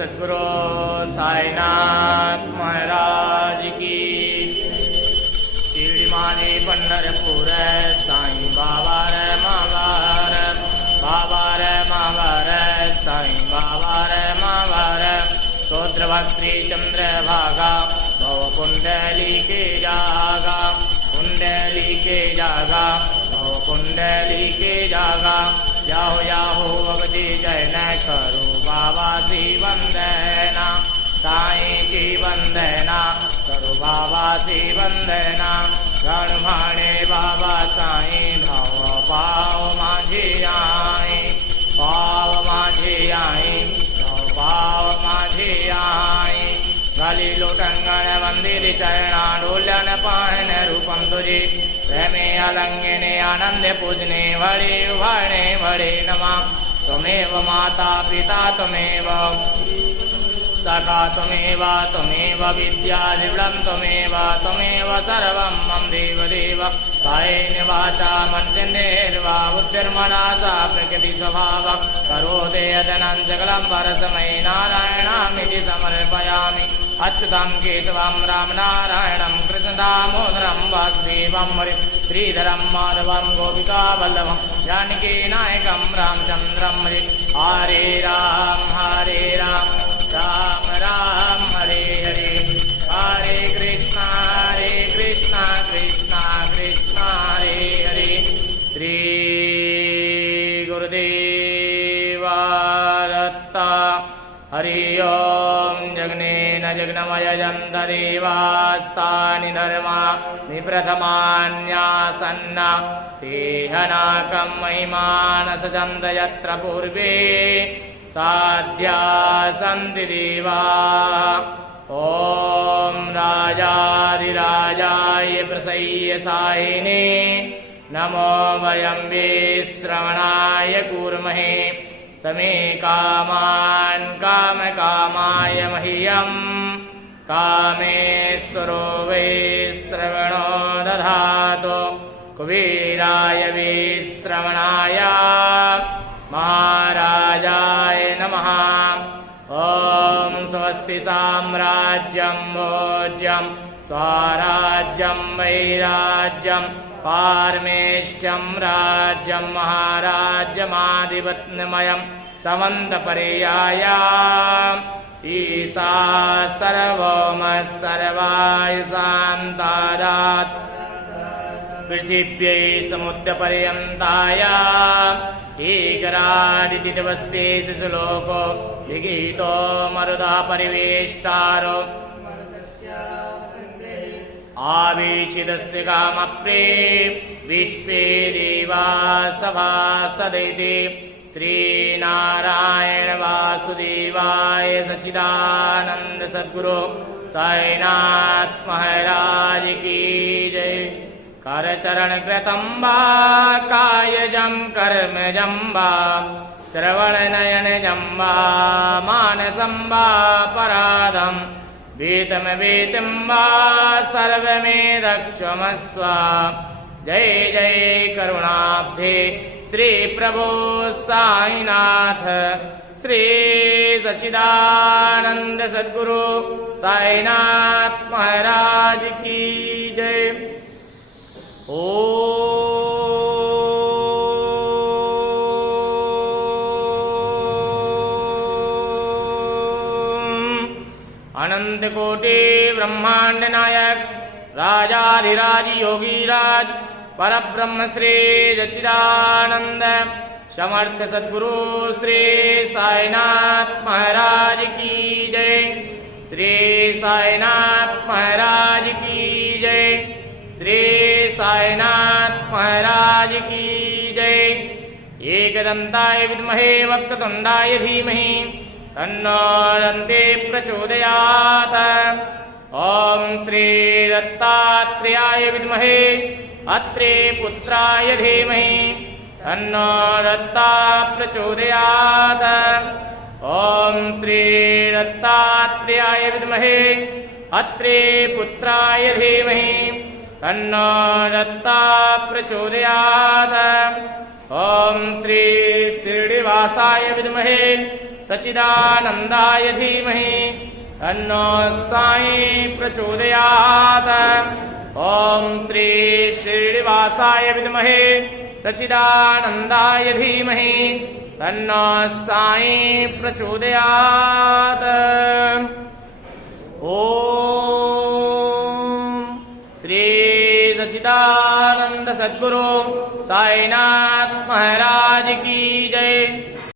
सद्गुरु साईनाथ महाराज की। शिरडी माने पंढरपूर साईं बाबा रे मावार, बाबा रे मावार, साईं बाबा रे मावार। शूद्रभक्ति चंद्रभागा भव कुंडली के जागा, कुंडली के जागा भव कुंडली के जागा। याहो याहो अवधि जय न करो बाबा की वंदना, साईं की वंदना करो बाबा की वंदना। रण भाणे बाबा साईं भाव पाव माझे आई, पाव माझे आई, पाव माझे आई। गली लोटंगण मंदिर चरणा डोलन पाहन रूपम तुझे, प्रेमे अलंघने आनंद पूजने वड़े उभारणे वड़े नमा। त्वमेव माता पिता त्वमेव सखा त्वमेव, त्वमेव विद्या दिव्यं त्वमेव, त्वमेव सर्वं मम देवदेव। कायेन वाचा मनसेन्द्रियैर्वा बुद्धिर्मनसा प्रकृति स्वभाव करोति यतनं सकलं परस्मै नारायणामिति समर्पयामि। अच्युतं केशवं रामनारायणं कृष्णदामोदरं वासुदेवं श्रीधरं माधवं गोपिकावल्लभं जानकीनायकं रामचन्द्रं हरे। हरे राम राम राम हरे हरे, हरे कृष्णा कृष्णा कृष्णा हरे हरे। श्री गुरुदेवारत्ता हरि ओम। जगनेन जगन्मय जन्त देवास्तानि धर्मानि प्रथमान्यासन्न, तेहनाकं महिमानस जन्त यत्र पूर्वे साध्या सन्ति देवा। ॐ राजाधिराजाय प्रसह्य साहिने नमो वयं विश्रवणाय कूर्महे। समे कामान् कामकामाय मह्यं, कामेश्वरो विश्रवणो दधातु। कुबेराय विश्रवणाय महाराजाय नमः। ॐ स्वस्ति साम्राज्यं भोज्यं स्वराज्यं वैराज्यं पारमेष्ठ्यं राज्यं महाराज्यमाधिपत्यमयं समन्तपर्याय। ईसा सर्वोमः सर्वायुषान्तादात् पृथिव्यै समुद्रपर्यन्ताय। एकराडिति दिवस्ते शिशुलोको विगीतो मरुदा परिवेष्टारो। आवीक्षितस्य कामप्रे विश्वे देवा सभासदैते। श्रीनारायण वासुदेवाय सच्चिदानंद सद्गुरु साईनाथ महाराज की जय। करचरण कृतं वा कायजं कर्मजं वा, श्रवणनयनजं वा मानसं वा पराधं, वेदं वा सर्वमेतत्क्षमस्व। जय जय करुणाब्धे श्री प्रभो साईनाथ, श्री सच्चिदानंद सद्गुरु साईनाथ महाराज की जय। अनंत कोटि ब्रह्मांड नायक राजाधिराज योगीराज परब्रह्म श्री सच्चिदानंद समर्थ सद्गुरु श्री साईनाथ महाराज की जय। श्री साईनाथ महाराज की जय। श्री साईनाथ महाराज की जय। एकदंताय विद्महे वक्रतुंडाय धीमहि तन्नो दन्ती प्रचोदयात्। ओम श्री दत्तात्रेयाय विद्महे अत्रे पुत्राय धीमहि तन्नो दत्ता प्रचोदयात्। ओम श्री दत्तात्रेयाय विद्महे अत्रे पुत्राय धीमहि तन्नो दत्ता प्रचोदयात्। ओम श्री शिरडीवासाय विद्महे सच्चिदानन्दाय धीमहि तन्नो साई प्रचोदयात्। ॐ श्री श्रीनिवासाय विद्महे सच्चिदानन्दाय धीमहि तन्नो साई प्रचोदयात्। ॐ श्री सच्चिदानंद सद्गुरु साईनाथ महाराज की जय।